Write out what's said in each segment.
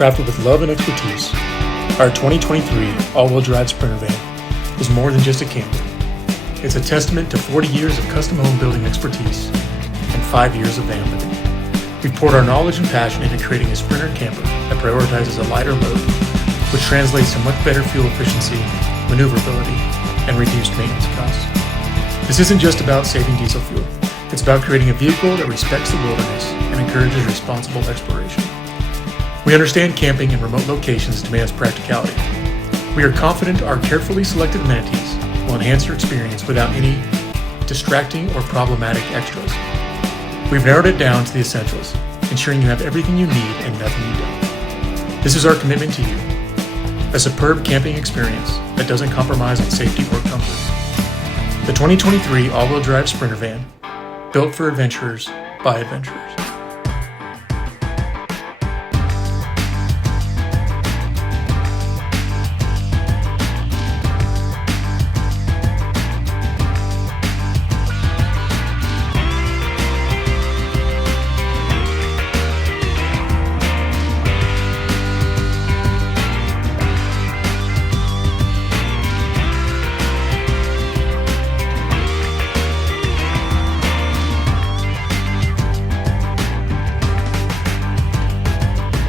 crafted with love and expertise, our 2023 all-wheel drive Sprinter van is more than just a camper. It's a testament to 40 years of custom home building expertise and 5 years of van living. We've poured our knowledge and passion into creating a Sprinter camper that prioritizes a lighter load, which translates to much better fuel efficiency, maneuverability, and reduced maintenance costs. This isn't just about saving diesel fuel. It's about creating a vehicle that respects the wilderness and encourages responsible exploration. We understand camping in remote locations demands practicality. We are confident our carefully selected amenities will enhance your experience without any distracting or problematic extras. We've narrowed it down to the essentials, ensuring you have everything you need and nothing you don't. This is our commitment to you, a superb camping experience that doesn't compromise on safety or comfort. The 2023 all-wheel drive Sprinter van, built for adventurers by adventurers.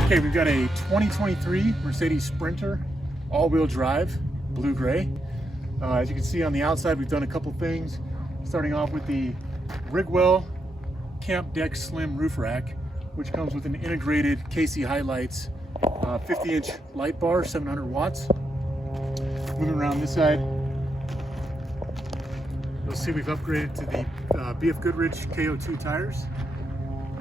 Okay, we've got a 2023 Mercedes Sprinter, all-wheel drive, blue-gray. As you can see on the outside, we've done a couple things, starting off with the Rigwell Camp Deck Slim roof rack, which comes with an integrated KC Highlights 50-inch light bar, 700 watts. Moving around this side, you'll see we've upgraded to the BF Goodrich KO2 tires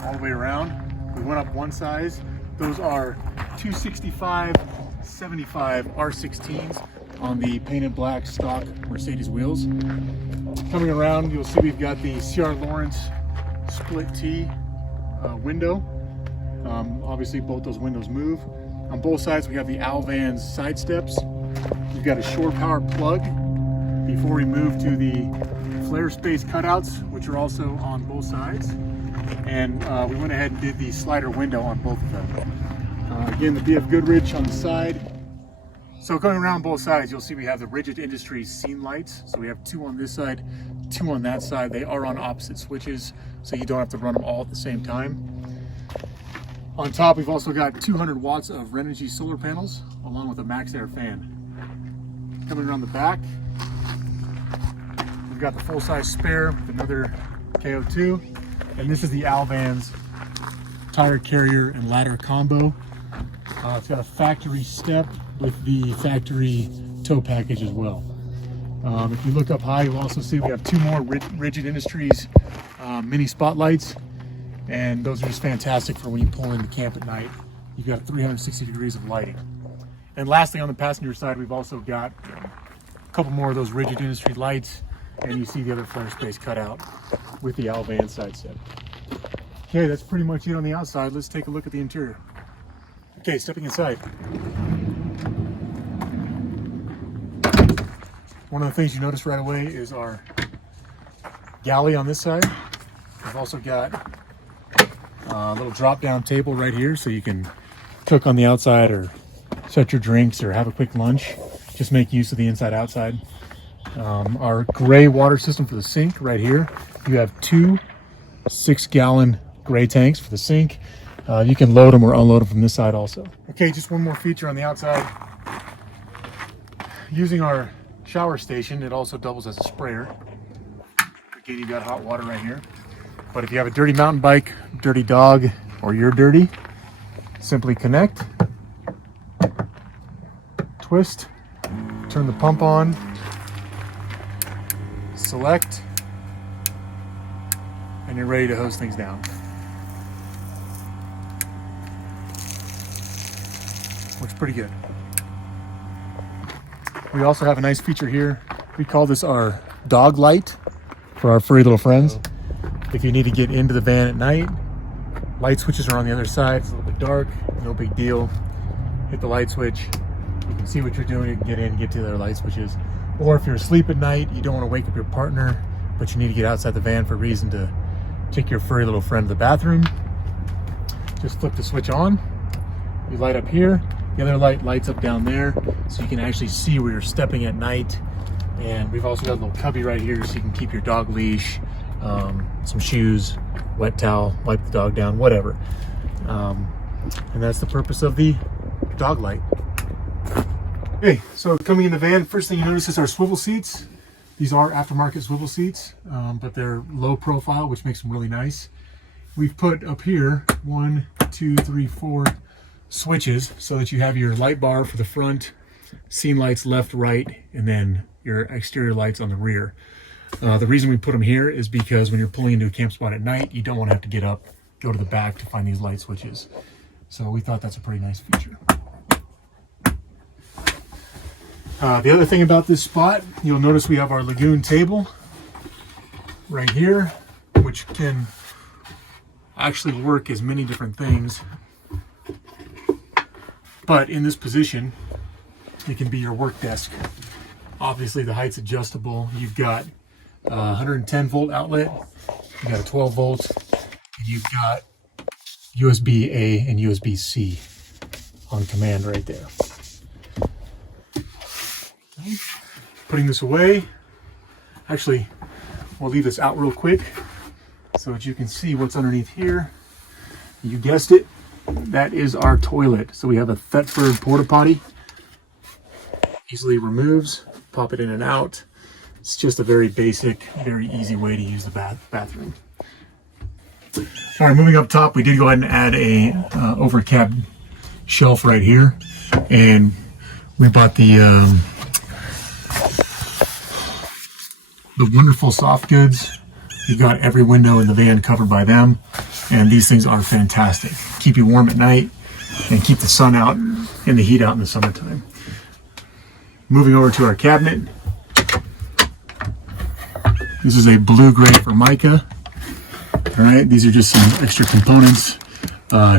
all the way around. We went up one size. Those are 265/75 R16s on the painted black stock Mercedes wheels. Coming around, you'll see we've got the C.R. Lawrence split T window. Obviously, both those windows move. On both sides, we have the Alvan's side steps. We've got a shore power plug before we move to the flare space cutouts, which are also on both sides. And we went ahead and did the slider window on both of them. Again, the BF Goodrich on the side. So going around both sides, you'll see we have the Rigid Industries scene lights. So we have two on this side, two on that side. They are on opposite switches, so you don't have to run them all at the same time. On top, we've also got 200 watts of Renogy solar panels, along with a Max Air fan. Coming around the back, we've got the full-size spare with another KO2. And this is the Alvan's tire carrier and ladder combo. It's got a factory step with the factory tow package as well. If you look up high, you'll also see we have two more Rigid Industries mini spotlights. And those are just fantastic for when you pull into camp at night. You've got 360 degrees of lighting. And lastly, on the passenger side, we've also got a couple more of those Rigid Industry lights. And you see the other flare space cut out with the Alvan side step. Okay, that's pretty much it on the outside. Let's take a look at the interior. Okay, stepping inside. One of the things you notice right away is our galley on this side. We've also got a little drop-down table right here, so you can cook on the outside or set your drinks or have a quick lunch. Just make use of the inside-outside. Our gray water system for the sink right here. You have two 6-gallon gray tanks for the sink. You can load them or unload them from this side also. Okay, just one more feature on the outside. Using our shower station, it also doubles as a sprayer. Again, you got hot water right here. But if you have a dirty mountain bike, dirty dog, or you're dirty, simply connect, twist, turn the pump on, select, and you're ready to hose things down. Looks pretty good. We also have a nice feature here. We call this our dog light for our furry little friends. If you need to get into the van at night, light switches are on the other side. It's a little bit dark, no big deal. Hit the light switch. You can see what you're doing. You can get in, get to their light switches. Or if you're asleep at night, you don't want to wake up your partner, but you need to get outside the van for a reason to take your furry little friend to the bathroom. Just flip the switch on, You light up here, the other light lights up down there, so you can actually see where you're stepping at night. And we've also got a little cubby right here so you can keep your dog leash, some shoes, wet towel, wipe the dog down, whatever. And that's the purpose of the dog light. Okay, so coming in the van, first thing you notice is our swivel seats. These are aftermarket swivel seats, but they're low profile, which makes them really nice. We've put up here 1, 2, 3, 4 switches so that you have your light bar for the front, scene lights left, right, and then your exterior lights on the rear. The reason we put them here is because when you're pulling into a camp spot at night, you don't want to have to get up, go to the back to find these light switches. So we thought that's a pretty nice feature. The other thing about this spot, you'll notice we have our Lagoon table right here, which can actually work as many different things. But in this position, it can be your work desk. Obviously the height's adjustable. You've got a 110 volt outlet, you've got a 12 volt, and you've got USB-A and USB-C on command right there. Okay. Putting this away, actually we'll leave this out real quick so that you can see what's underneath here. You guessed it, that is our toilet. So we have a Thetford porta potty, easily removes, pop it in and out. It's just a very basic, very easy way to use the bathroom. All right, moving up top, we did go ahead and add a over cab shelf right here, and we bought the wonderful soft goods. You've got every window in the van covered by them, and these things are fantastic. Keep you warm at night and keep the sun out and the heat out in the summertime. Moving over to our cabinet. This is a blue gray Formica. All right, these are just some extra components,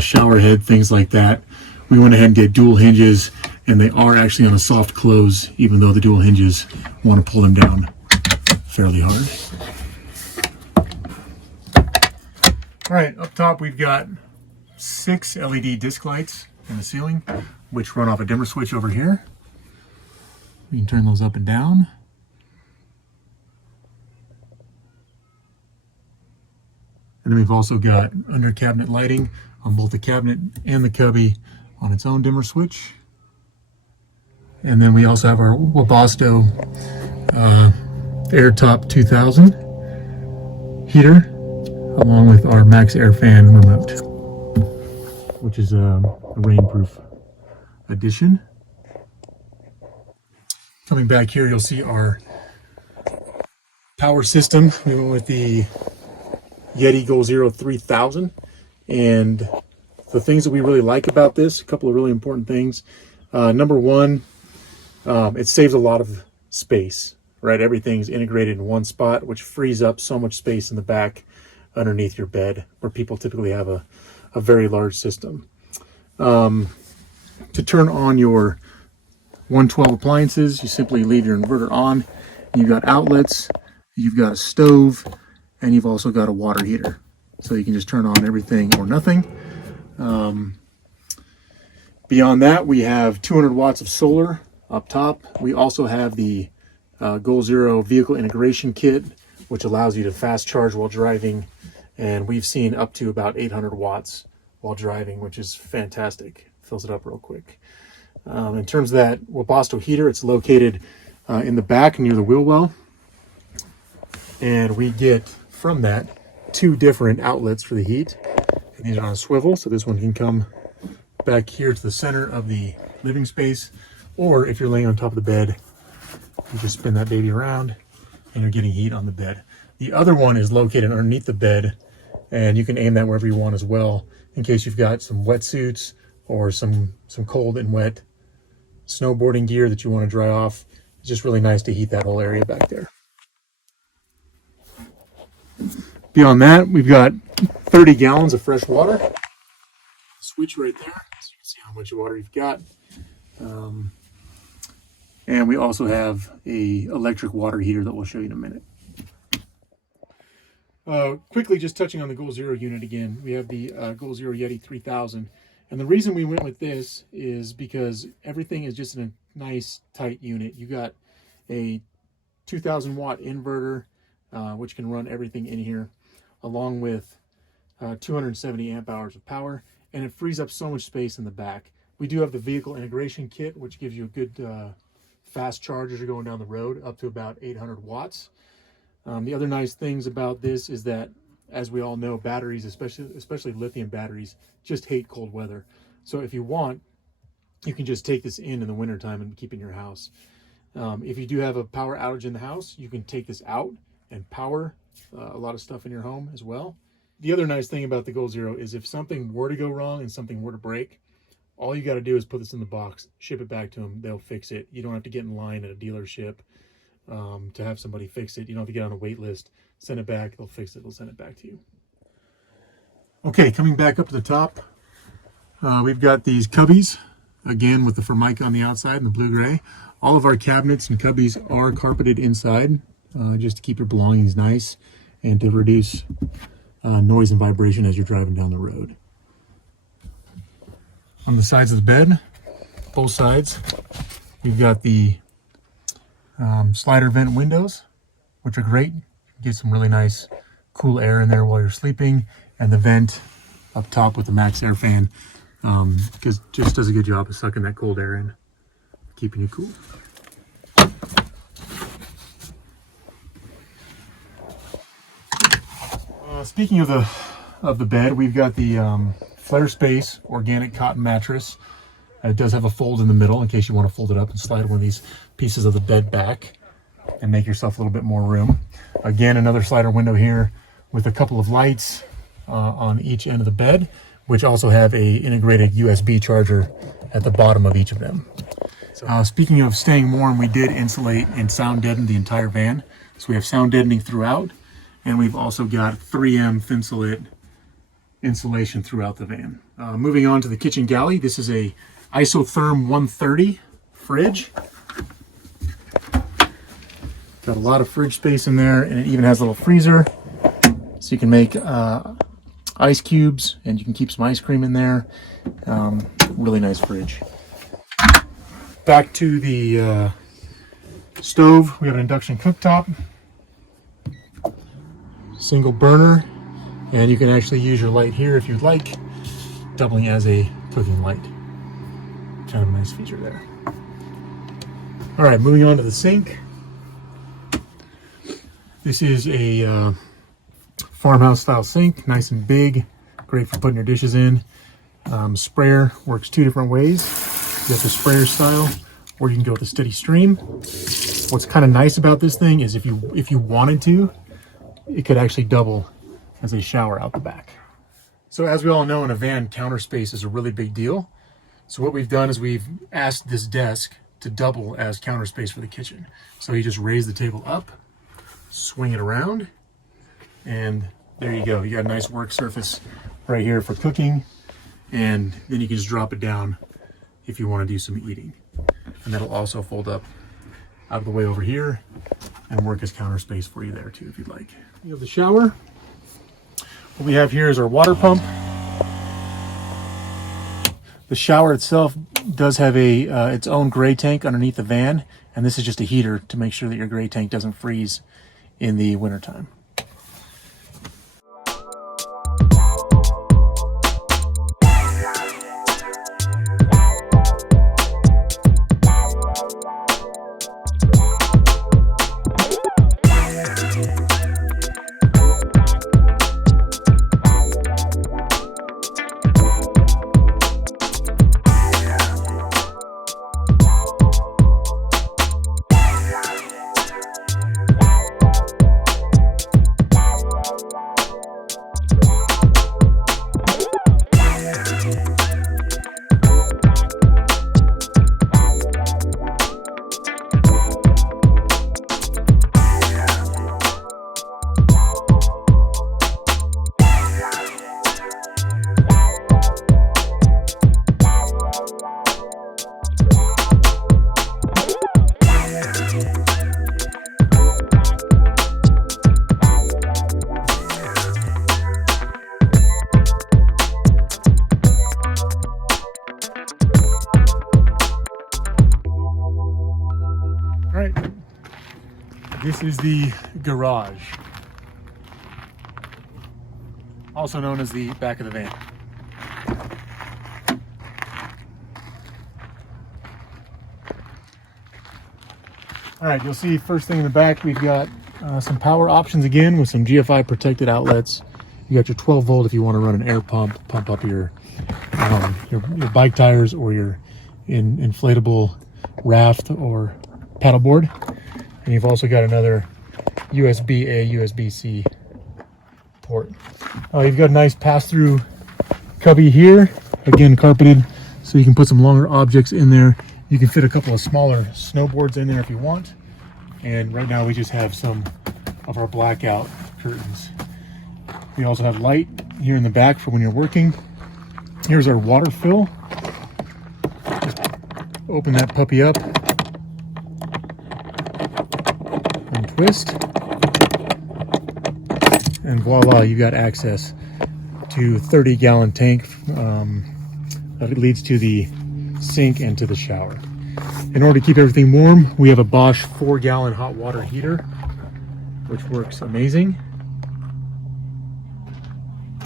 shower head, things like that. We went ahead and did dual hinges, and they are actually on a soft close, even though the dual hinges want to pull them down fairly hard. All right, up top we've got 6 LED disc lights in the ceiling, which run off a dimmer switch over here. We can turn those up and down. And then we've also got under cabinet lighting on both the cabinet and the cubby on its own dimmer switch. And then we also have our Webasto Airtop 2000 heater, along with our Max Air fan remote, which is a rainproof addition. Coming back here, you'll see our power system. We went with the Yeti Goal Zero 3000, and the things that we really like about this, a couple of really important things. Number one, it saves a lot of space, right? Everything's integrated in one spot, which frees up so much space in the back underneath your bed, where people typically have a very large system. To turn on your 112 appliances, you simply leave your inverter on. You've got outlets, you've got a stove, and you've also got a water heater. So you can just turn on everything or nothing. Beyond that, we have 200 watts of solar up top. We also have the Goal Zero vehicle integration kit, which allows you to fast charge while driving. And we've seen up to about 800 watts while driving, which is fantastic. Fills it up real quick. In terms of that Webasto heater, it's located in the back near the wheel well. And we get from that 2 different outlets for the heat. And these are on a swivel, so this one can come back here to the center of the living space. Or if you're laying on top of the bed, you just spin that baby around and you're getting heat on the bed. The other one is located underneath the bed, and you can aim that wherever you want as well, in case you've got some wetsuits or some cold and wet snowboarding gear that you want to dry off. It's just really nice to heat that whole area back there. Beyond that, we've got 30 gallons of fresh water. Switch right there, so you can see how much water you've got. And we also have a electric water heater that we'll show you in a minute. Quickly, just touching on the Goal Zero unit again, we have the Goal Zero Yeti 3000, And the reason we went with this is because everything is just in a nice tight unit. You got a 2000 watt inverter, which can run everything in here, along with 270 amp hours of power, and it frees up so much space in the back. We do have the vehicle integration kit, which gives you a good fast charge as you're going down the road, up to about 800 watts. The other nice things about this is that, as we all know, batteries, especially lithium batteries, just hate cold weather. So if you want, you can just take this in the wintertime and keep it in your house. If you do have a power outage in the house, you can take this out and power a lot of stuff in your home as well. The other nice thing about the Goal Zero is if something were to go wrong and something were to break, all you got to do is put this in the box, ship it back to them, they'll fix it. You don't have to get in line at a dealership to have somebody fix it. You don't have to get on a wait list, send it back, they'll fix it, they'll send it back to you. Okay, coming back up to the top, we've got these cubbies, again with the Formica on the outside and the blue-gray. All of our cabinets and cubbies are carpeted inside, just to keep your belongings nice and to reduce noise and vibration as you're driving down the road. On the sides of the bed, both sides, we've got the slider vent windows, which are great. Get some really nice cool air in there while you're sleeping, and the vent up top with the max air fan, because just does a good job of sucking that cold air in, keeping you cool. Speaking of the bed, we've got the Flare Space organic cotton mattress. It does have a fold in the middle in case you want to fold it up and slide one of these pieces of the bed back and make yourself a little bit more room. Again, another slider window here with a couple of lights on each end of the bed, which also have a integrated USB charger at the bottom of each of them. Speaking of staying warm, we did insulate and sound deaden the entire van. So we have sound deadening throughout, and we've also got 3M Thinsulate insulation throughout the van. Moving on to the kitchen galley, this is a isotherm 130 fridge. Got a lot of fridge space in there, and it even has a little freezer, so you can make ice cubes, and you can keep some ice cream in there. Really nice fridge. Back to the stove, we have an induction cooktop, single burner, and you can actually use your light here if you'd like, doubling as a cooking light. Kind of a nice feature there. All right, moving on to the sink. This is a farmhouse style sink, nice and big, great for putting your dishes in. Sprayer works two different ways. You have the sprayer style, or you can go with a steady stream. What's kind of nice about this thing is if you wanted to, it could actually double as a shower out the back. So as we all know, in a van, counter space is a really big deal. So what we've done is we've asked this desk to double as counter space for the kitchen. So you just raise the table up, swing it around, and there you go. You got a nice work surface right here for cooking, and then you can just drop it down if you want to do some eating. And that'll also fold up out of the way over here and work as counter space for you there too if you'd like. You have the shower. What we have here is our water pump. The shower itself does have its own gray tank underneath the van, and this is just a heater to make sure that your gray tank doesn't freeze in the wintertime. This is the garage, also known as the back of the van. All right, you'll see first thing in the back, we've got some power options again with some GFI protected outlets. You got your 12 volt if you want to run an air pump up your bike tires or your inflatable raft or paddleboard. And you've also got another USB-A, USB-C port. You've got a nice pass-through cubby here, again carpeted, so you can put some longer objects in there. You can fit a couple of smaller snowboards in there if you want. And right now we just have some of our blackout curtains. We also have light here in the back for when you're working. Here's our water fill. Just open that puppy up and twist. And voila, you've got access to 30-gallon tank that leads to the sink and to the shower. In order to keep everything warm, we have a Bosch 4-gallon hot water heater, which works amazing.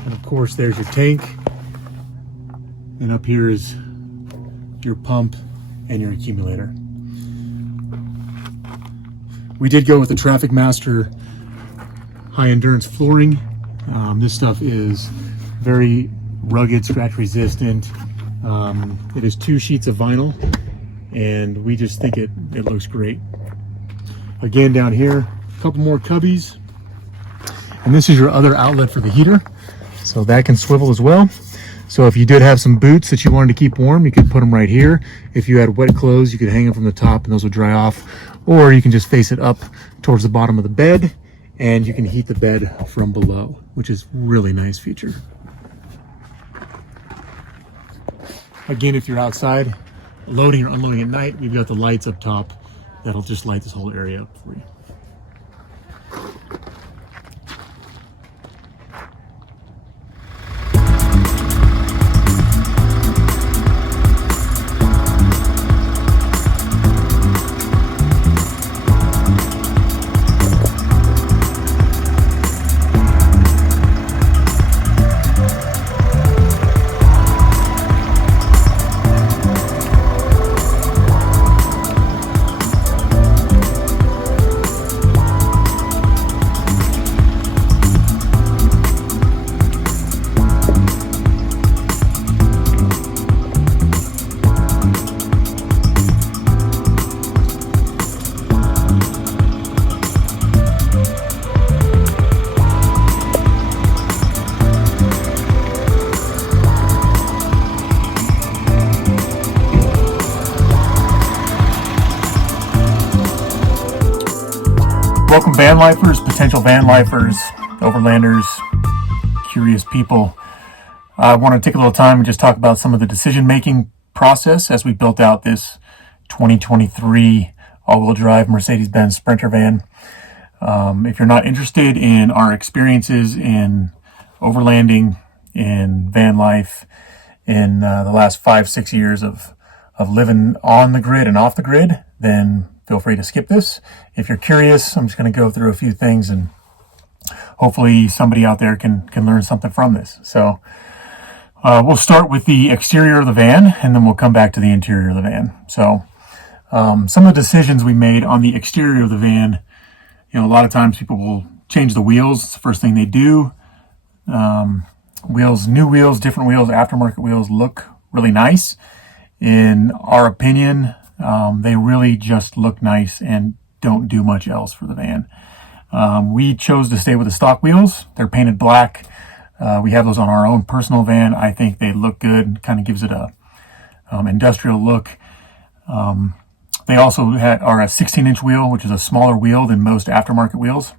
And of course, there's your tank. And up here is your pump and your accumulator. We did go with the Traffic Master high endurance flooring. This stuff is very rugged, scratch resistant. It is 2 sheets of vinyl, and we just think it looks great. Again, down here, a couple more cubbies, and this is your other outlet for the heater, so that can swivel as well. So if you did have some boots that you wanted to keep warm, you could put them right here. If you had wet clothes, you could hang them from the top and those would dry off, or you can just face it up towards the bottom of the bed and you can heat the bed from below, which is really nice feature. Again, if you're outside loading or unloading at night, we've got the lights up top that'll just light this whole area up for you. Welcome van lifers, potential van lifers, overlanders, curious people. I want to take a little time and just talk about some of the decision-making process as we built out this 2023 all-wheel drive Mercedes-Benz Sprinter van. If you're not interested in our experiences in overlanding, in van life, in the last 5-6 years of living on the grid and off the grid, then feel free to skip this. If you're curious, I'm just going to go through a few things and hopefully somebody out there can learn something from this. So we'll start with the exterior of the van and then we'll come back to the interior of the van. So some of the decisions we made on the exterior of the van, a lot of times people will change the wheels. It's the first thing they do. New wheels, different wheels, aftermarket wheels look really nice. In our opinion, they really just look nice and don't do much else for the van. We chose to stay with the stock wheels. They're painted black. We have those on our own personal van. I think they look good, kind of gives it a industrial look. They also are a 16-inch wheel, which is a smaller wheel than most aftermarket wheels,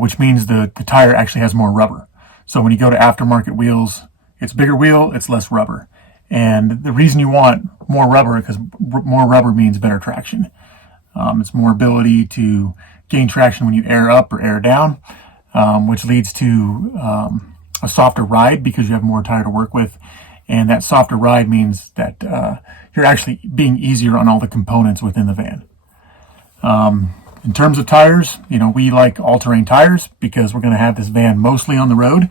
which means the tire actually has more rubber. So when you go to aftermarket wheels, it's bigger wheel, it's less rubber. And the reason you want more rubber, because more rubber means better traction. It's more ability to gain traction when you air up or air down, which leads to a softer ride because you have more tire to work with. And that softer ride means that you're actually being easier on all the components within the van. In terms of tires, we like all-terrain tires because we're going to have this van mostly on the road.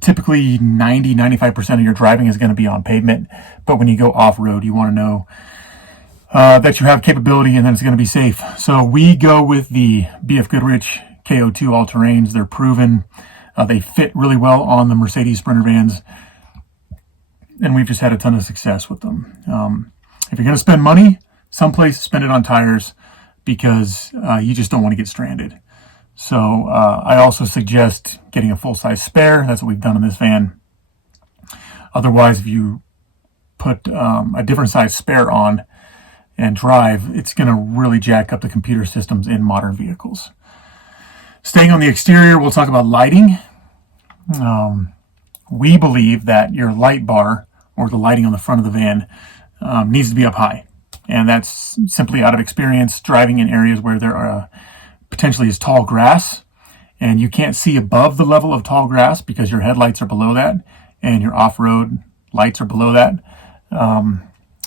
Typically 95% of your driving is going to be on pavement, but when you go off-road, you want to know that you have capability and that it's going to be safe. So we go with the BF Goodrich KO2 all-terrains. They're proven. They fit really well on the Mercedes Sprinter vans, and we've just had a ton of success with them. If you're going to spend money, someplace spend it on tires because you just don't want to get stranded. So I also suggest getting a full-size spare. That's what we've done in this van. Otherwise, if you put a different size spare on and drive, it's going to really jack up the computer systems in modern vehicles. Staying on the exterior, we'll talk about lighting. We believe that your light bar, or the lighting on the front of the van, needs to be up high. And that's simply out of experience driving in areas where there are potentially is tall grass, and you can't see above the level of tall grass because your headlights are below that and your off-road lights are below that.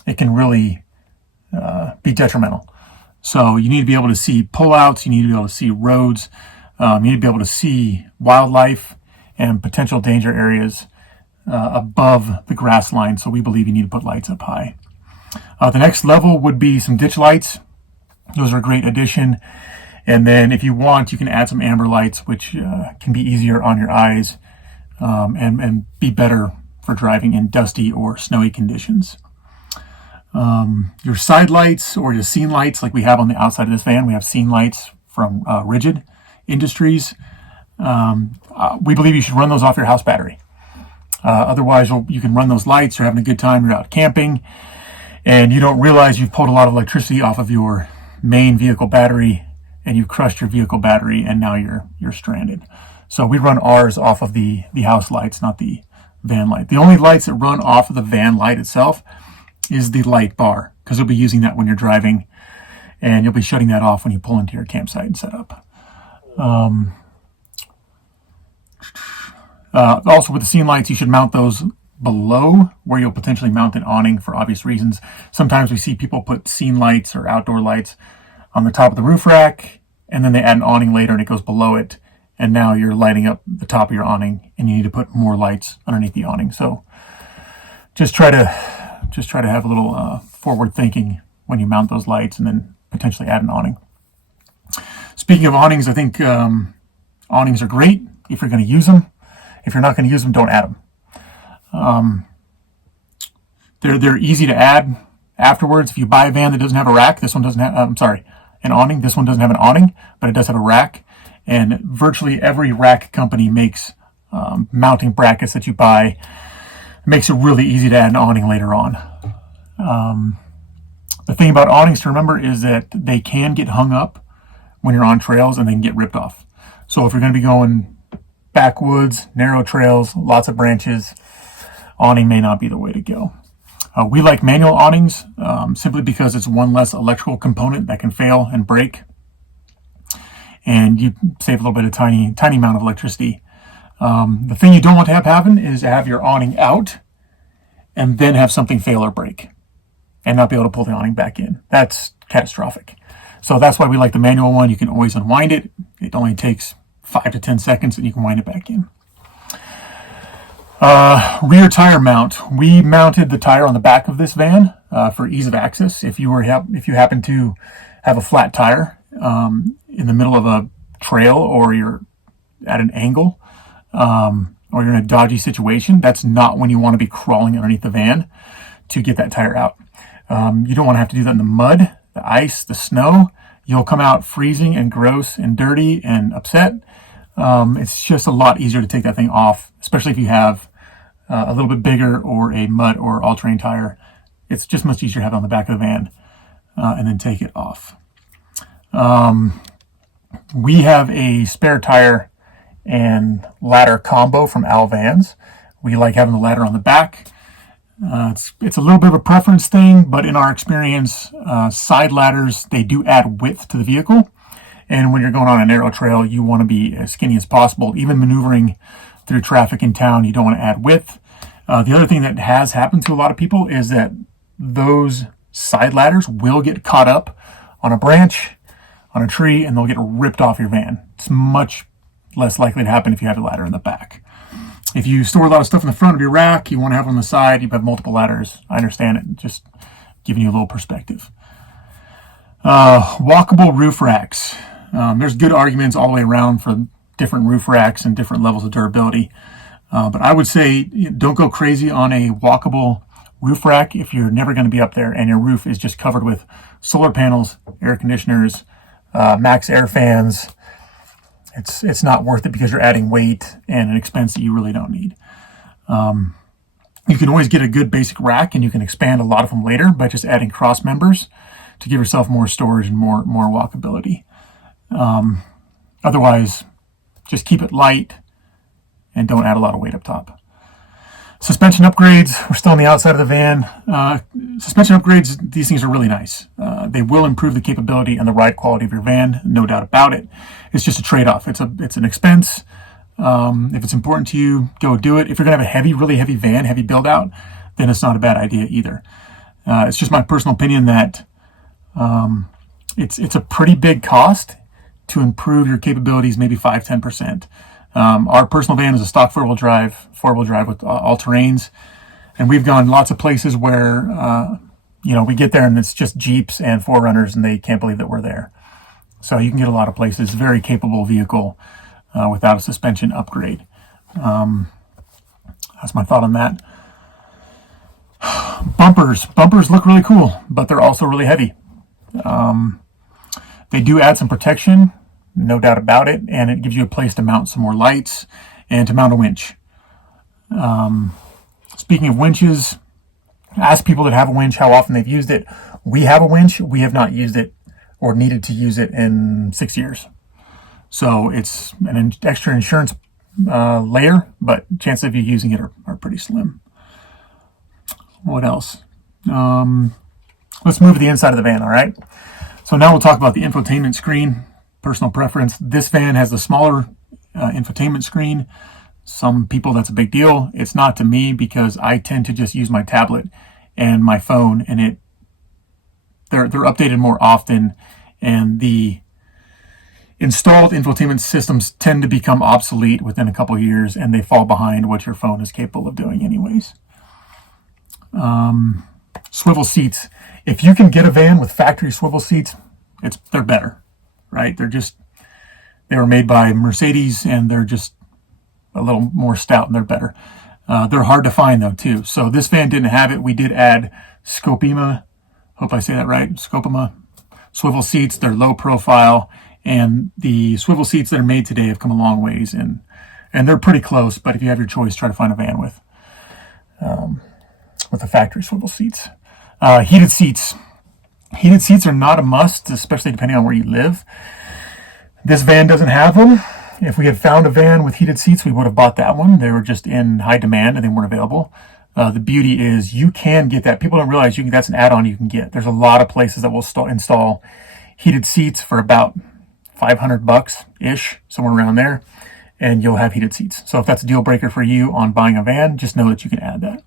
It can really be detrimental. So you need to be able to see pullouts, you need to be able to see roads, you need to be able to see wildlife and potential danger areas above the grass line. So we believe you need to put lights up high. The next level would be some ditch lights. Those are a great addition. And then if you want, you can add some amber lights, which can be easier on your eyes and be better for driving in dusty or snowy conditions. Your side lights or your scene lights, like we have on the outside of this van, we have scene lights from Rigid Industries. We believe you should run those off your house battery. Otherwise, you can run those lights, you're having a good time, you're out camping, and you don't realize you've pulled a lot of electricity off of your main vehicle battery, and you've crushed your vehicle battery, and now you're stranded. So we run ours off of the house lights, not the van light. The only lights that run off of the van light itself is the light bar, because you'll be using that when you're driving, and you'll be shutting that off when you pull into your campsite and set up. Also with the scene lights, you should mount those below where you'll potentially mount an awning for obvious reasons. Sometimes we see people put scene lights or outdoor lights on the top of the roof rack, and then they add an awning later and it goes below it, and now you're lighting up the top of your awning and you need to put more lights underneath the awning. So just try to have a little forward thinking when you mount those lights and then potentially add an awning. Speaking of awnings, I think awnings are great if you're going to use them. If you're not going to use them, don't add them. They're easy to add afterwards. If you buy a van that doesn't have a rack, this one doesn't have, an awning. This one doesn't have an awning, but it does have a rack. And virtually every rack company makes mounting brackets that you buy. It makes it really easy to add an awning later on. The thing about awnings to remember is that they can get hung up when you're on trails and they can get ripped off. So if you're going to be going backwoods, narrow trails, lots of branches, awning may not be the way to go. We like manual awnings simply because it's one less electrical component that can fail and break, and you save a little bit of tiny amount of electricity. The thing you don't want to have happen is have your awning out and then have something fail or break and not be able to pull the awning back in. That's catastrophic. So that's why we like the manual one. You can always unwind it. It only takes 5 to 10 seconds and you can wind it back in. Rear tire mount. We mounted the tire on the back of this van for ease of access. If you happen to have a flat tire in the middle of a trail, or you're at an angle, or you're in a dodgy situation, that's not when you want to be crawling underneath the van to get that tire out. You don't want to have to do that in the mud, the ice, the snow. You'll come out freezing and gross and dirty and upset. It's just a lot easier to take that thing off, especially if you have a little bit bigger or a mud or all-terrain tire. It's just much easier to have it on the back of the van and then take it off. We have a spare tire and ladder combo from Al Vans. We like having the ladder on the back. It's a little bit of a preference thing, but in our experience, side ladders, they do add width to the vehicle. And when you're going on a narrow trail, you want to be as skinny as possible. Even maneuvering through traffic in town, you don't want to add width. The other thing that has happened to a lot of people is that those side ladders will get caught up on a branch on a tree and they'll get ripped off your van. It's much less likely to happen if you have a ladder in the back. If you store a lot of stuff in the front of your rack, you want to have it on the side, you have multiple ladders. I understand it, just giving you a little perspective. Walkable roof racks. There's good arguments all the way around for different roof racks and different levels of durability. But I would say don't go crazy on a walkable roof rack if you're never going to be up there and your roof is just covered with solar panels, air conditioners, max air fans. It's not worth it because you're adding weight and an expense that you really don't need. You can always get a good basic rack and you can expand a lot of them later by just adding cross members to give yourself more storage and more walkability. Otherwise, just keep it light and don't add a lot of weight up top. Suspension upgrades, we're still on the outside of the van. Suspension upgrades, these things are really nice. They will improve the capability and the ride quality of your van, no doubt about it. It's just a trade-off. It's an expense. If it's important to you, go do it. If you're gonna have a heavy, really heavy van, heavy build out, then it's not a bad idea either. It's just my personal opinion that it's a pretty big cost to improve your capabilities, maybe 5-10%. Our personal van is a stock four-wheel drive with all terrains, and we've gone lots of places where we get there and it's just Jeeps and 4Runners, and they can't believe that we're there. So you can get a lot of places. Very capable vehicle without a suspension upgrade. That's my thought on that. Bumpers look really cool, but they're also really heavy. They do add some protection, no doubt about it, and it gives you a place to mount some more lights and to mount a winch. Speaking of winches, ask people that have a winch how often they've used it. We have a winch. We have not used it or needed to use it in 6 years. So it's an extra insurance layer, but chances of you using it are pretty slim. What else? Let's move to the inside of the van, all right? So now we'll talk about the infotainment screen. Personal preference. This van has the smaller infotainment screen. Some people, that's a big deal. It's not to me because I tend to just use my tablet and my phone, and they're updated more often, and the installed infotainment systems tend to become obsolete within a couple of years, and they fall behind what your phone is capable of doing anyways. Swivel seats. If you can get a van with factory swivel seats, they're better, right? They were made by Mercedes, and they're just a little more stout, and they're better. They're hard to find though too. So this van didn't have it. We did add Scopima, hope I say that right, Scopima swivel seats. They're low profile, and the swivel seats that are made today have come a long ways, and they're pretty close. But if you have your choice, try to find a van with the factory swivel seats. Heated seats. Heated seats are not a must, especially depending on where you live. This van doesn't have them. If we had found a van with heated seats, we would have bought that one. They were just in high demand and they weren't available. The beauty is you can get that. People don't realize that's an add-on you can get. There's a lot of places that will install heated seats for about $500-ish, somewhere around there, and you'll have heated seats. So if that's a deal breaker for you on buying a van, just know that you can add that.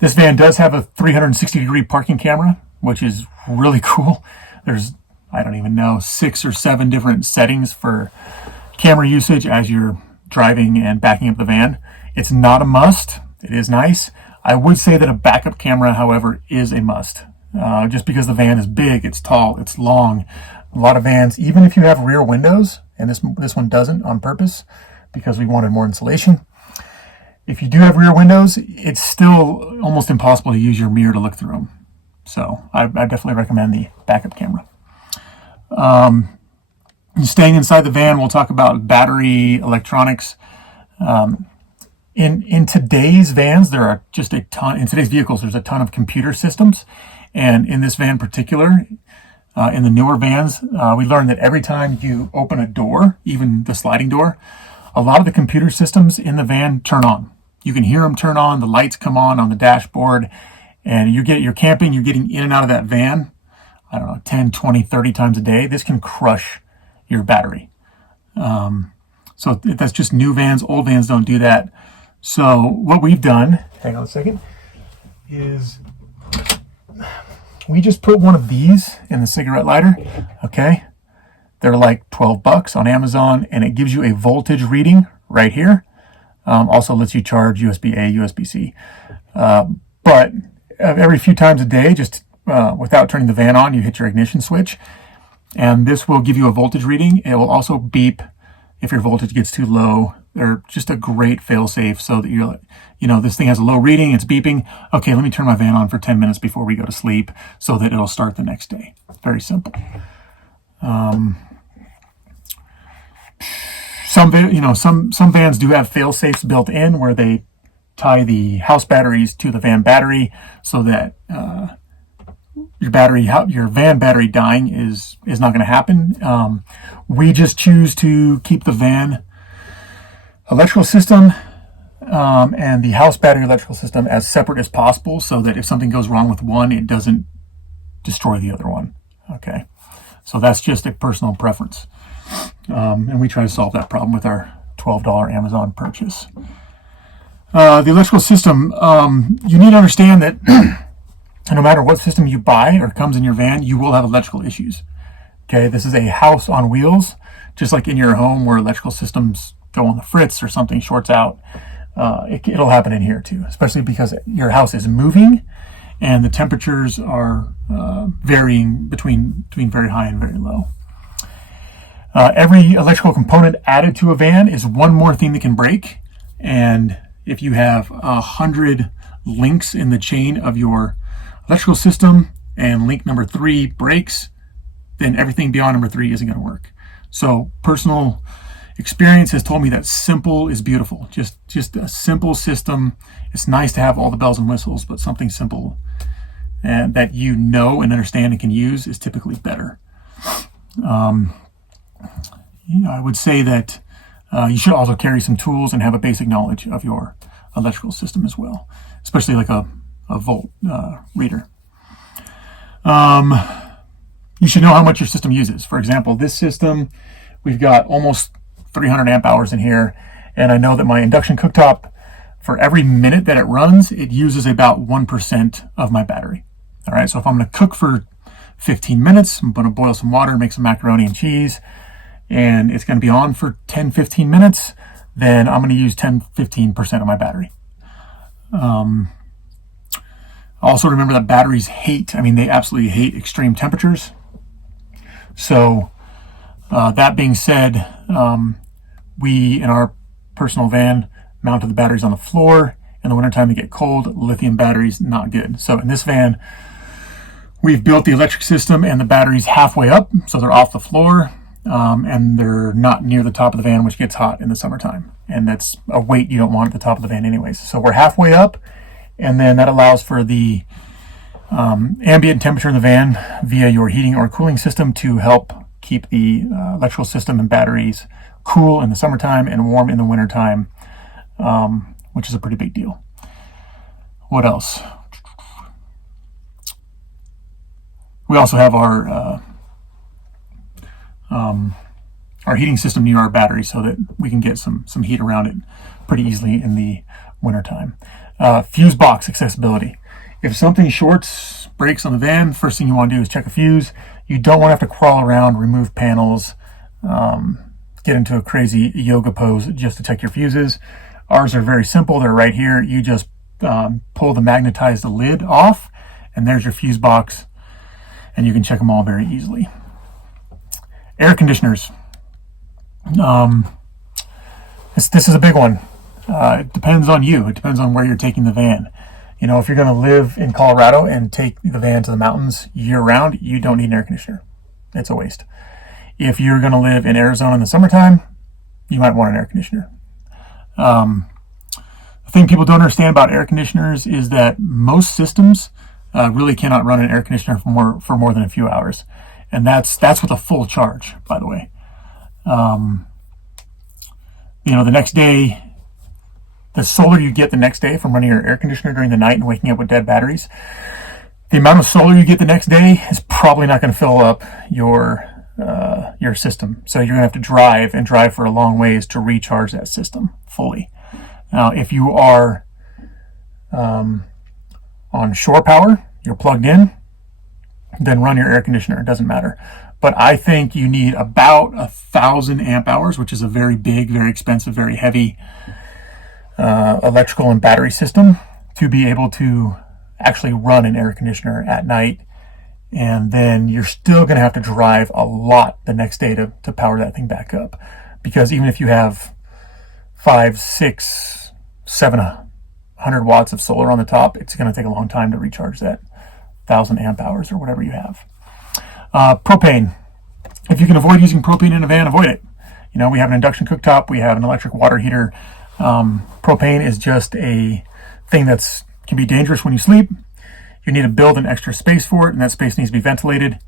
This van does have a 360-degree parking camera, which is really cool. There's, I don't even know, 6 or 7 different settings for camera usage as you're driving and backing up the van. It's not a must. It is nice. I would say that a backup camera, however, is a must. Just because the van is big, it's tall, it's long. A lot of vans, even if you have rear windows, and this one doesn't on purpose because we wanted more insulation. If you do have rear windows, it's still almost impossible to use your mirror to look through them. So I definitely recommend the backup camera. Staying inside the van, we'll talk about battery, electronics. In today's vans, there are just a ton. In today's vehicles, there's a ton of computer systems. And in this van in particular, in the newer vans, we learned that every time you open a door, even the sliding door, a lot of the computer systems in the van turn on. You can hear them turn on, the lights come on the dashboard, and you're camping, you're getting in and out of that van, 10, 20, 30 times a day. This can crush your battery. So that's just new vans. Old vans don't do that. So what we've done, hang on a second, is we just put one of these in the cigarette lighter, okay? They're like 12 bucks on Amazon, and it gives you a voltage reading right here. Also lets you charge USB-A, USB-C. But every few times a day, just without turning the van on, you hit your ignition switch, and this will give you a voltage reading. It will also beep if your voltage gets too low. They're just a great fail-safe so that you're, this thing has a low reading, it's beeping. Okay, let me turn my van on for 10 minutes before we go to sleep so that it'll start the next day. Very simple. Some vans do have fail-safes built in where they tie the house batteries to the van battery so that your van battery dying is not going to happen. We just choose to keep the van electrical system and the house battery electrical system as separate as possible so that if something goes wrong with one, it doesn't destroy the other one. Okay, so that's just a personal preference. And we try to solve that problem with our $12 Amazon purchase. The electrical system, you need to understand that no matter what system you buy or comes in your van, you will have electrical issues. Okay, this is a house on wheels, just like in your home where electrical systems go on the fritz or something shorts out. It'll happen in here too, especially because your house is moving and the temperatures are varying between very high and very low. Every electrical component added to a van is one more thing that can break, and if you have 100 links in the chain of your electrical system and link number 3 breaks, then everything beyond number 3 isn't going to work. So personal experience has told me that simple is beautiful. Just a simple system. It's nice to have all the bells and whistles, but something simple and that you know and understand and can use is typically better. I would say that you should also carry some tools and have a basic knowledge of your electrical system as well, especially like a volt reader. You should know how much your system uses. For example, this system, we've got almost 300 amp hours in here, and I know that my induction cooktop, for every minute that it runs, it uses about 1% of my battery. All right, so if I'm going to cook for 15 minutes, I'm going to boil some water, make some macaroni and cheese, and it's going to be on for 10-15 minutes, then I'm going to use 10-15% of my battery. Also remember that batteries they absolutely hate extreme temperatures. So that being said, we in our personal van mounted the batteries on the floor. In the wintertime they get cold, lithium batteries, not good. So in this van, we've built the electric system and the batteries halfway up, so they're off the floor. And they're not near the top of the van, which gets hot in the summertime. And that's a weight you don't want at the top of the van anyways. So we're halfway up, and then that allows for the ambient temperature in the van via your heating or cooling system to help keep the electrical system and batteries cool in the summertime and warm in the wintertime, which is a pretty big deal. What else? We also have our heating system near our battery so that we can get some heat around it pretty easily in the wintertime. Fuse box accessibility. If something breaks on the van, first thing you want to do is check a fuse. You don't want to have to crawl around, remove panels, get into a crazy yoga pose just to check your fuses. Ours are very simple. They're right here. You just pull the magnetized lid off, and there's your fuse box, and you can check them all very easily. Air conditioners. This is a big one. It depends on you. It depends on where you're taking the van. If you're going to live in Colorado and take the van to the mountains year round, you don't need an air conditioner. It's a waste. If you're going to live in Arizona in the summertime, you might want an air conditioner. The thing people don't understand about air conditioners is that most systems really cannot run an air conditioner for more than a few hours. And that's with a full charge, by the way. The next day, the solar you get the next day from running your air conditioner during the night and waking up with dead batteries, the amount of solar you get the next day is probably not going to fill up your system. So you're going to have to drive for a long ways to recharge that system fully. Now, if you are on shore power, you're plugged in, then run your air conditioner. It doesn't matter. But I think you need about 1,000 amp hours, which is a very big, very expensive, very heavy electrical and battery system to be able to actually run an air conditioner at night. And then you're still going to have to drive a lot the next day to power that thing back up. Because even if you have 5, 6, 700 watts of solar on the top, it's going to take a long time to recharge that 1,000 amp hours or whatever you have. Propane. If you can avoid using propane in a van, avoid it. You know, we have an induction cooktop, we have an electric water heater. Propane is just a thing that's can be dangerous when you sleep. You need to build an extra space for it, and that space needs to be ventilated.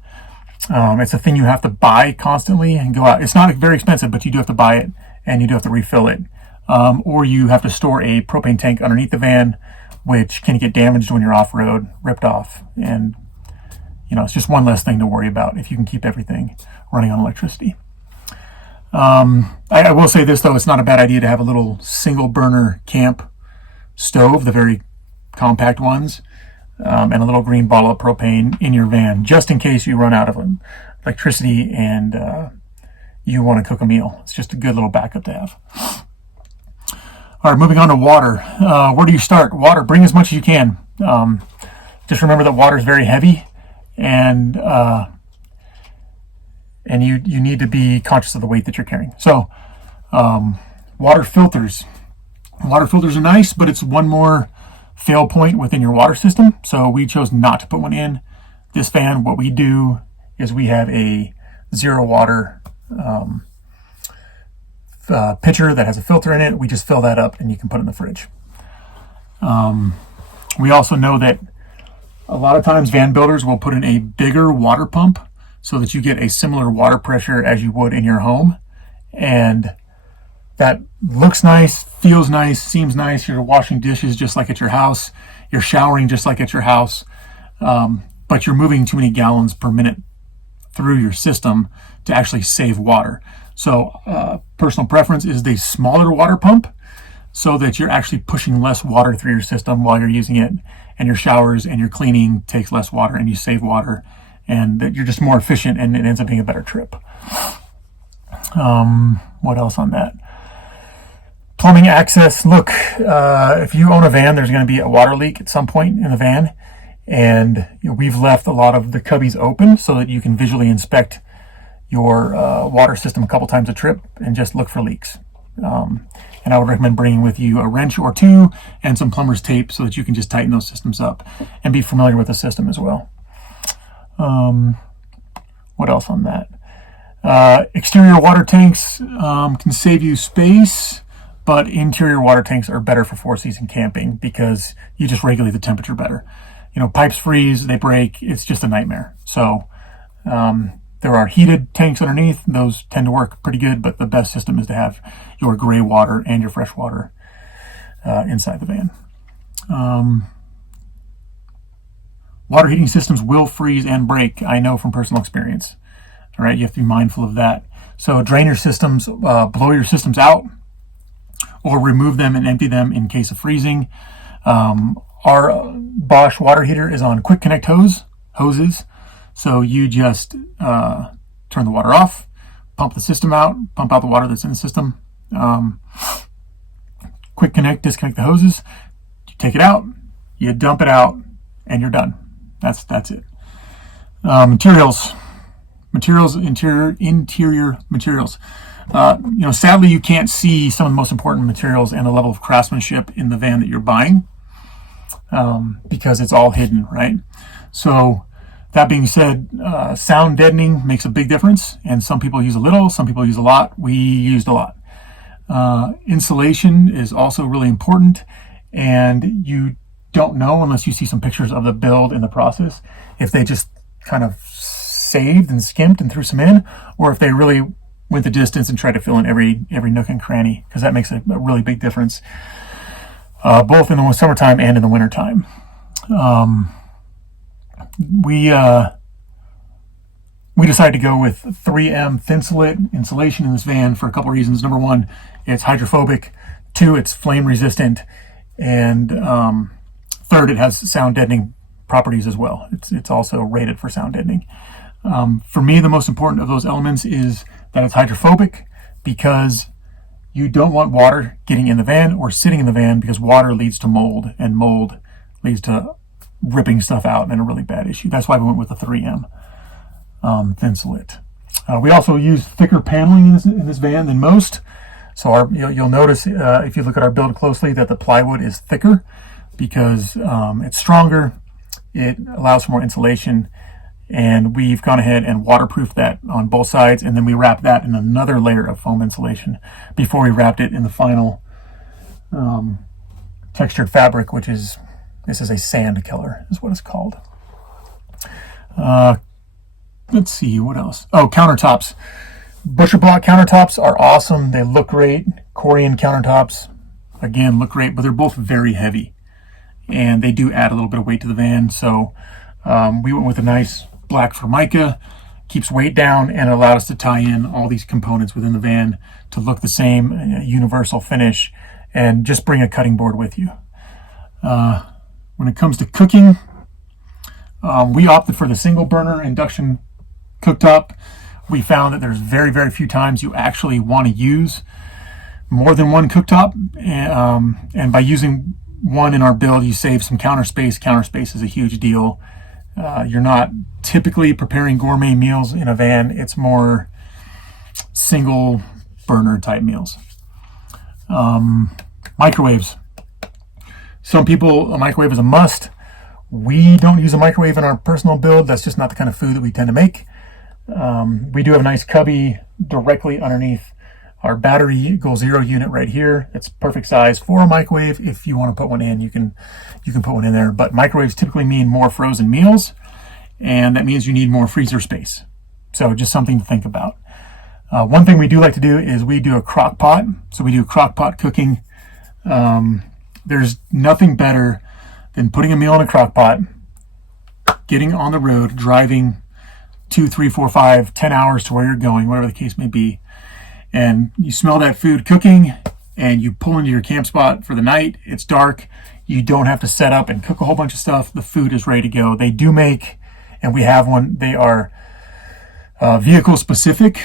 It's a thing you have to buy constantly and go out. It's not very expensive, but you do have to buy it, and you do have to refill it. Or you have to store a propane tank underneath the van, which can get damaged when you're off-road, ripped off. And, you know, it's just one less thing to worry about if you can keep everything running on electricity. I will say this, though. It's not a bad idea to have a little single-burner camp stove, the very compact ones, and a little green bottle of propane in your van, just in case you run out of electricity and you want to cook a meal. It's just a good little backup to have. All right, moving on to water. Where do you start? Water, bring as much as you can. Just remember that water is very heavy, and you need to be conscious of the weight that you're carrying. So, water filters. Water filters are nice, but it's one more fail point within your water system. So we chose not to put one in this van. What we do is we have a zero water pitcher that has a filter in it. We just fill that up and you can put it in the fridge. We also know that a lot of times van builders will put in a bigger water pump so that you get a similar water pressure as you would in your home. And that looks nice, feels nice, seems nice. You're washing dishes just like at your house. You're showering just like at your house. But you're moving too many gallons per minute through your system to actually save water. So personal preference is the smaller water pump so that you're actually pushing less water through your system while you're using it. And your showers and your cleaning takes less water and you save water. And that you're just more efficient and it ends up being a better trip. What else on that? Plumbing access. Look, if you own a van, there's going to be a water leak at some point in the van. And we've left a lot of the cubbies open so that you can visually inspect your water system a couple times a trip and just look for leaks. And I would recommend bringing with you a wrench or two and some plumber's tape so that you can just tighten those systems up and be familiar with the system as well. What else on that? Exterior water tanks can save you space, but interior water tanks are better for four-season camping because you just regulate the temperature better. You know, pipes freeze, they break, it's just a nightmare. So there are heated tanks underneath. Those tend to work pretty good, but the best system is to have your gray water and your fresh water inside the van. Water heating systems will freeze and break, I know from personal experience. All right, you have to be mindful of that. So drain your systems, blow your systems out, or remove them and empty them in case of freezing. Our Bosch water heater is on quick connect hoses. So you just turn the water off, pump the system out, pump out the water that's in the system. Quick connect, disconnect the hoses, you take it out, you dump it out, and you're done. That's it. Materials, interior materials. Sadly, you can't see some of the most important materials and the level of craftsmanship in the van that you're buying because it's all hidden, right? So that being said, sound deadening makes a big difference, and some people use a little, some people use a lot. We used a lot. Insulation is also really important, and you don't know unless you see some pictures of the build in the process if they just kind of saved and skimped and threw some in, or if they really went the distance and tried to fill in every nook and cranny, because that makes a really big difference, both in the summertime and in the wintertime. We decided to go with 3M Thinsulate insulation in this van for a couple of reasons. Number one, it's hydrophobic. Two, it's flame resistant. And third, it has sound deadening properties as well. It's also rated for sound deadening. For me, the most important of those elements is that it's hydrophobic, because you don't want water getting in the van or sitting in the van, because water leads to mold, and mold leads to ripping stuff out, and a really bad issue. That's why we went with the 3M Thinsulate. We also use thicker paneling in this van than most. So you'll notice if you look at our build closely that the plywood is thicker, because it's stronger, it allows for more insulation, and we've gone ahead and waterproofed that on both sides, and then we wrapped that in another layer of foam insulation before we wrapped it in the final textured fabric, this is a sand color is what it's called. Let's see, what else? Oh, countertops. Butcher block countertops are awesome. They look great. Corian countertops, again, look great, but they're both very heavy, and they do add a little bit of weight to the van. So we went with a nice black Formica, keeps weight down, and allowed us to tie in all these components within the van to look the same, universal finish, and just bring a cutting board with you. When it comes to cooking, we opted for the single burner induction cooktop. We found that there's very, very few times you actually want to use more than one cooktop, and by using one in our build, you save some counter space. Counter space is a huge deal. You're not typically preparing gourmet meals in a van. It's more single burner type meals. Microwaves. Some people, a microwave is a must. We don't use a microwave in our personal build. That's just not the kind of food that we tend to make. We do have a nice cubby directly underneath our battery Goal Zero unit right here. It's perfect size for a microwave. If you want to put one in, you can put one in there. But microwaves typically mean more frozen meals, and that means you need more freezer space. So just something to think about. One thing we do like to do is we do a crock pot. So we do crock pot cooking. There's nothing better than putting a meal in a crock pot, getting on the road, driving 2, 3, 4, 5, 10 hours to where you're going, whatever the case may be, and you smell that food cooking, and you pull into your camp spot for the night. It's dark. You don't have to set up and cook a whole bunch of stuff. The food is ready to go. They do make, and we have one, they are vehicle specific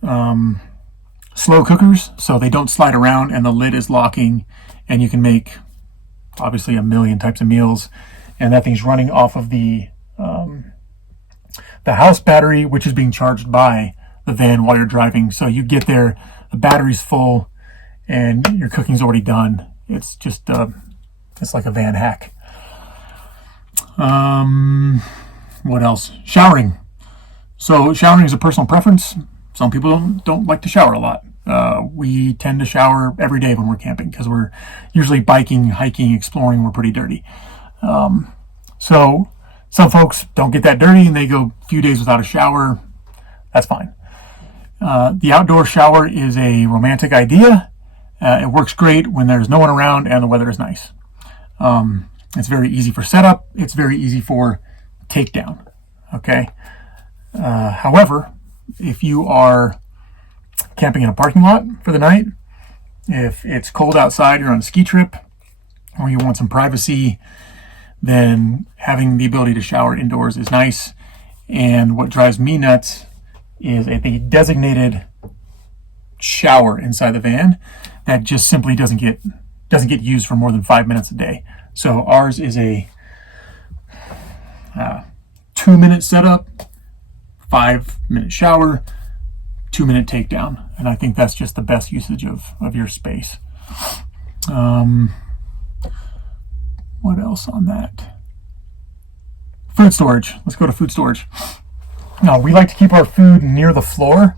slow cookers, so they don't slide around, and the lid is locking, and you can make obviously a million types of meals. And that thing's running off of the house battery, which is being charged by the van while you're driving. So you get there, the battery's full, and your cooking's already done. It's just it's like a van hack. What else? Showering. So showering is a personal preference. Some people don't like to shower a lot. We tend to shower every day when we're camping, because we're usually biking, hiking, exploring. We're pretty dirty. So some folks don't get that dirty and they go a few days without a shower. That's fine. The outdoor shower is a romantic idea. It works great when there's no one around and the weather is nice. It's very easy for setup. It's very easy for takedown. Okay. However, if you are camping in a parking lot for the night, if it's cold outside, you're on a ski trip, or you want some privacy, then having the ability to shower indoors is nice. And what drives me nuts is the designated shower inside the van that just simply doesn't get used for more than 5 minutes a day. So ours is a 2-minute setup, 5-minute shower, 2-minute takedown. And I think that's just the best usage of your space. What else on that? Food storage. Let's go to food storage. Now, we like to keep our food near the floor.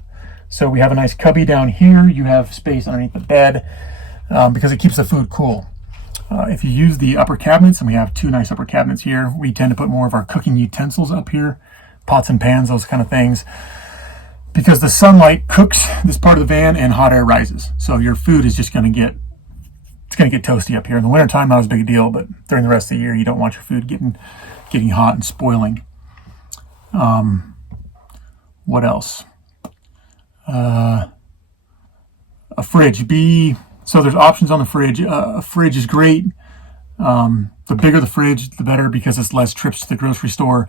So we have a nice cubby down here. You have space underneath the bed because it keeps the food cool. If you use the upper cabinets, and we have 2 nice upper cabinets here, we tend to put more of our cooking utensils up here, pots and pans, those kind of things, because the sunlight cooks this part of the van and hot air rises. So your food is just going to get toasty up here. In the wintertime, not as big a deal, but during the rest of the year, you don't want your food getting hot and spoiling. What else? A fridge. So there's options on the fridge. A fridge is great. The bigger the fridge, the better, because it's less trips to the grocery store,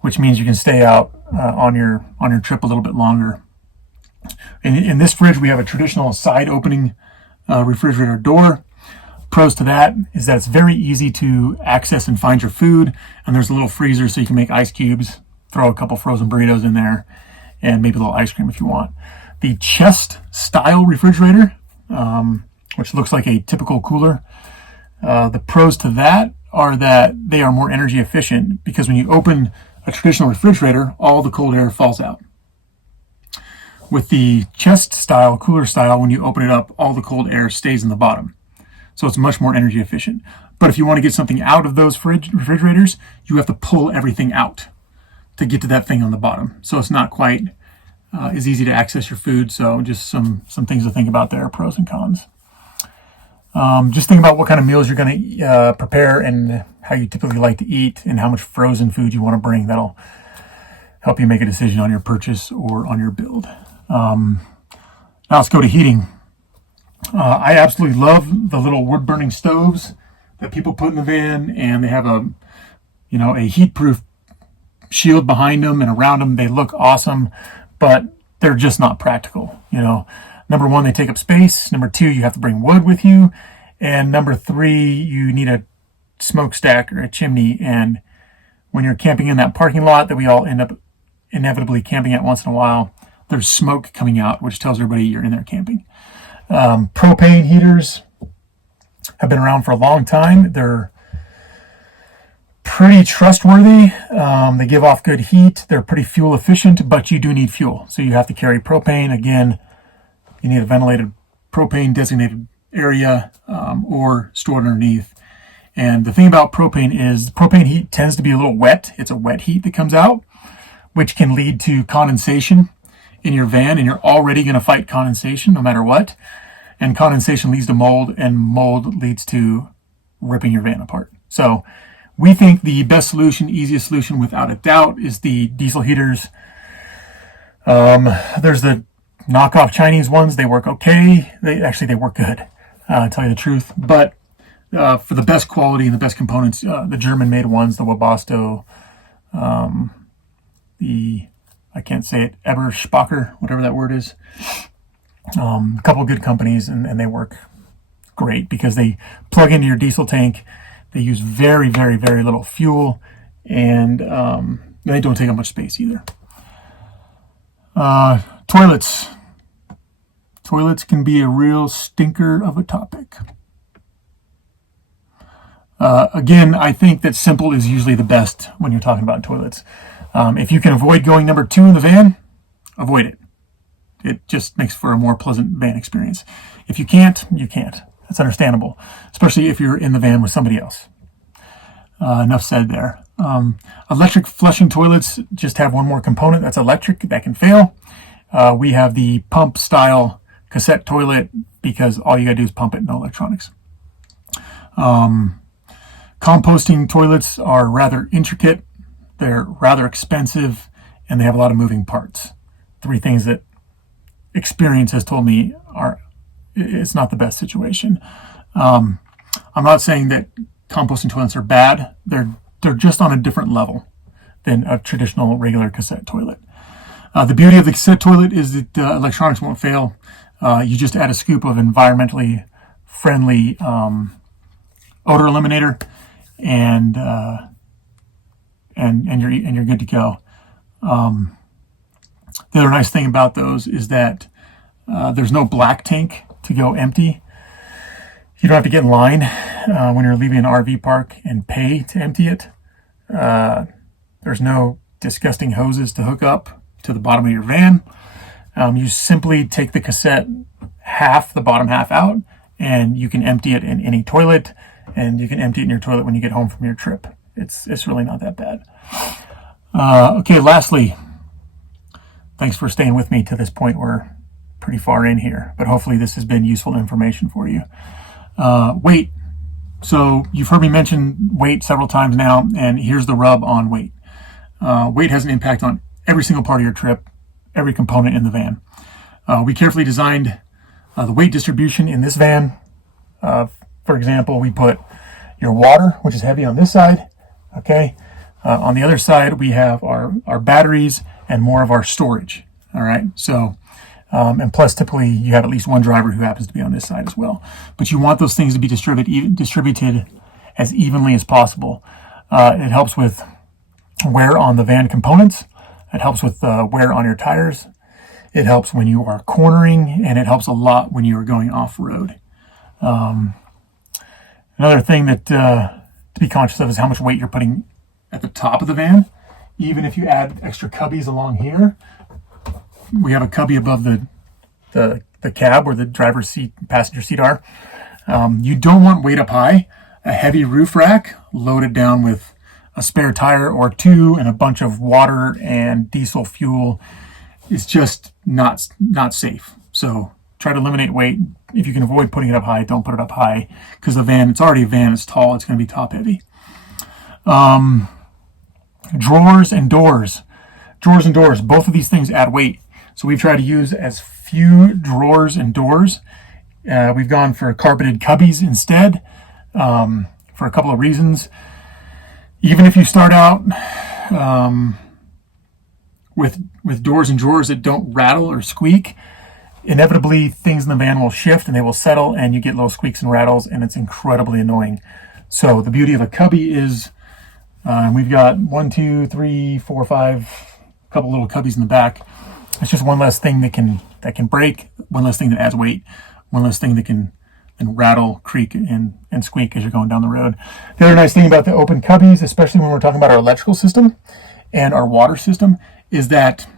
which means you can stay out on your trip a little bit longer. In this fridge, we have a traditional side opening refrigerator door. Pros to that is that it's very easy to access and find your food, and there's a little freezer so you can make ice cubes, throw a couple frozen burritos in there, and maybe a little ice cream if you want. The chest style refrigerator, which looks like a typical cooler, the pros to that are that they are more energy efficient, because when you open a traditional refrigerator, all the cold air falls out. With the chest style, cooler style, when you open it up, all the cold air stays in the bottom. So it's much more energy efficient. But if you want to get something out of those refrigerators, you have to pull everything out to get to that thing on the bottom. So it's not quite as easy to access your food. So just some things to think about there, pros and cons. Just think about what kind of meals you're going to prepare and how you typically like to eat and how much frozen food you want to bring. That'll help you make a decision on your purchase or on your build. Now let's go to heating. I absolutely love the little wood burning stoves that people put in the van, and they have a heat-proof shield behind them and around them. They look awesome, but they're just not practical. Number one, they take up space. Number two, you have to bring wood with you. And number three, you need a smokestack or a chimney. And when you're camping in that parking lot that we all end up inevitably camping at once in a while, there's smoke coming out, which tells everybody you're in there camping. Propane heaters have been around for a long time. They're pretty trustworthy. They give off good heat. They're pretty fuel efficient, but you do need fuel. So you have to carry propane. Again, you need a ventilated propane designated area or stored underneath. And the thing about propane is propane heat tends to be a little wet. It's a wet heat that comes out, which can lead to condensation in your van, and you're already going to fight condensation no matter what. And condensation leads to mold, and mold leads to ripping your van apart. So we think the best solution, easiest solution without a doubt, is the diesel heaters. There's the knockoff Chinese ones. They work okay. They work good, to tell you the truth. But for the best quality and the best components, the German-made ones, the Webasto, I can't say it, Eberspacher, whatever that word is. A couple of good companies, and they work great because they plug into your diesel tank. They use very, very, very little fuel, and they don't take up much space either. Toilets. Toilets can be a real stinker of a topic. Again, I think that simple is usually the best when you're talking about toilets. If you can avoid going number 2 in the van, avoid it. It just makes for a more pleasant van experience. If you can't, you can't. That's understandable, especially if you're in the van with somebody else. Enough said there. Electric flushing toilets just have one more component that's electric that can fail. We have the pump style cassette toilet because all you gotta do is pump it, no electronics. Composting toilets are rather intricate. They're rather expensive, and they have a lot of moving parts. 3 things that experience has told me it's not the best situation. I'm not saying that composting toilets are bad. They're just on a different level than a traditional regular cassette toilet. The beauty of the cassette toilet is that electronics won't fail. You just add a scoop of environmentally friendly odor eliminator, and you're good to go. The other nice thing about those is that there's no black tank to go empty. You don't have to get in line when you're leaving an RV park and pay to empty it. There's no disgusting hoses to hook up to the bottom of your van. You simply take the cassette half, the bottom half out, and you can empty it in any toilet, and you can empty it in your toilet when you get home from your trip. It's really not that bad. Okay, lastly, thanks for staying with me to this point. We're pretty far in here, but hopefully this has been useful information for you. Weight. So you've heard me mention weight several times now, and here's the rub on weight. Weight has an impact on every single part of your trip, every component in the van. We carefully designed the weight distribution in this van. For example, we put, your water, which is heavy on this side. Okay. On the other side, we have our batteries and more of our storage. All right. So, and plus typically you have at least one driver who happens to be on this side as well. But you want those things to be distributed as evenly as possible. It helps with wear on the van components. It helps with wear on your tires. It helps when you are cornering, and it helps a lot when you are going off-road. Another thing that to be conscious of is how much weight you're putting at the top of the van. Even if you add extra cubbies along here, we have a cubby above the cab where the driver's seat, passenger seat are. You don't want weight up high. A heavy roof rack loaded down with a spare tire or two and a bunch of water and diesel fuel is just not safe. So try to eliminate weight. If you can avoid putting it up high, don't put it up high, because the van, it's already a van, it's tall, it's going to be top heavy. Drawers and doors. Drawers and doors, both of these things add weight. So we've tried to use as few drawers and doors. We've gone for carpeted cubbies instead, for a couple of reasons. Even if you start out with doors and drawers that don't rattle or squeak, inevitably things in the van will shift and they will settle, and you get little squeaks and rattles, and it's incredibly annoying. So the beauty of a cubby is we've got 1, 2, 3, 4, 5, a couple little cubbies in the back. It's just one less thing that can break, one less thing that adds weight, one less thing that can rattle, creak, and squeak as you're going down the road. The other nice thing about the open cubbies, especially when we're talking about our electrical system and our water system, is that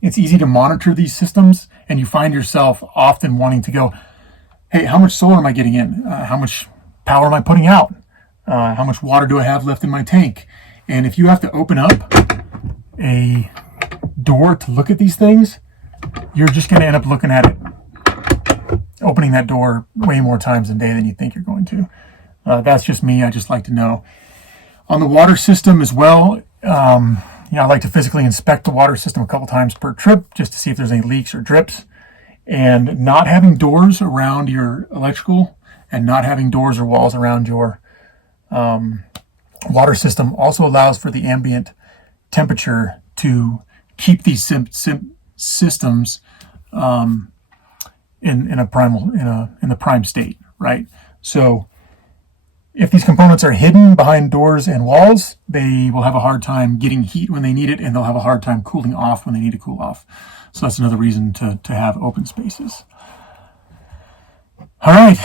it's easy to monitor these systems, and you find yourself often wanting to go, hey, how much solar am I getting in? How much power am I putting out? How much water do I have left in my tank? And if you have to open up a door to look at these things, you're just going to end up looking at it, opening that door way more times a day than you think you're going to. That's just me. I just like to know. On the water system as well, I like to physically inspect the water system a couple times per trip just to see if there's any leaks or drips. And not having doors around your electrical and not having doors or walls around your water system also allows for the ambient temperature to keep these systems in the prime state, right? So if these components are hidden behind doors and walls, they will have a hard time getting heat when they need it, and they'll have a hard time cooling off when they need to cool off. So that's another reason to have open spaces. All right.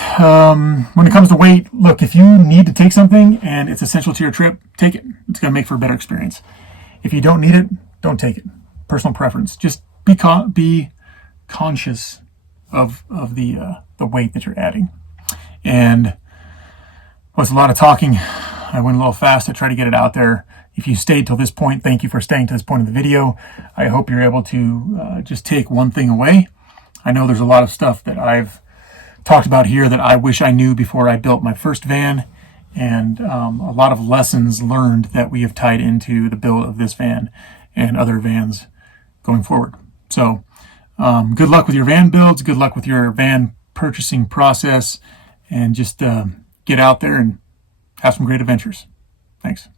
When it comes to weight, look, if you need to take something and it's essential to your trip, take it. It's going to make for a better experience. If you don't need it, don't take it. Personal preference. Just be conscious of the weight that you're adding. And was a lot of talking. I went a little fast to try to get it out there. If you stayed till this point, thank you for staying to this point of the video. I hope you're able to just take one thing away. I know there's a lot of stuff that I've talked about here that I wish I knew before I built my first van, and a lot of lessons learned that we have tied into the build of this van and other vans going forward. So good luck with your van builds, good luck with your van purchasing process, and just get out there and have some great adventures. Thanks.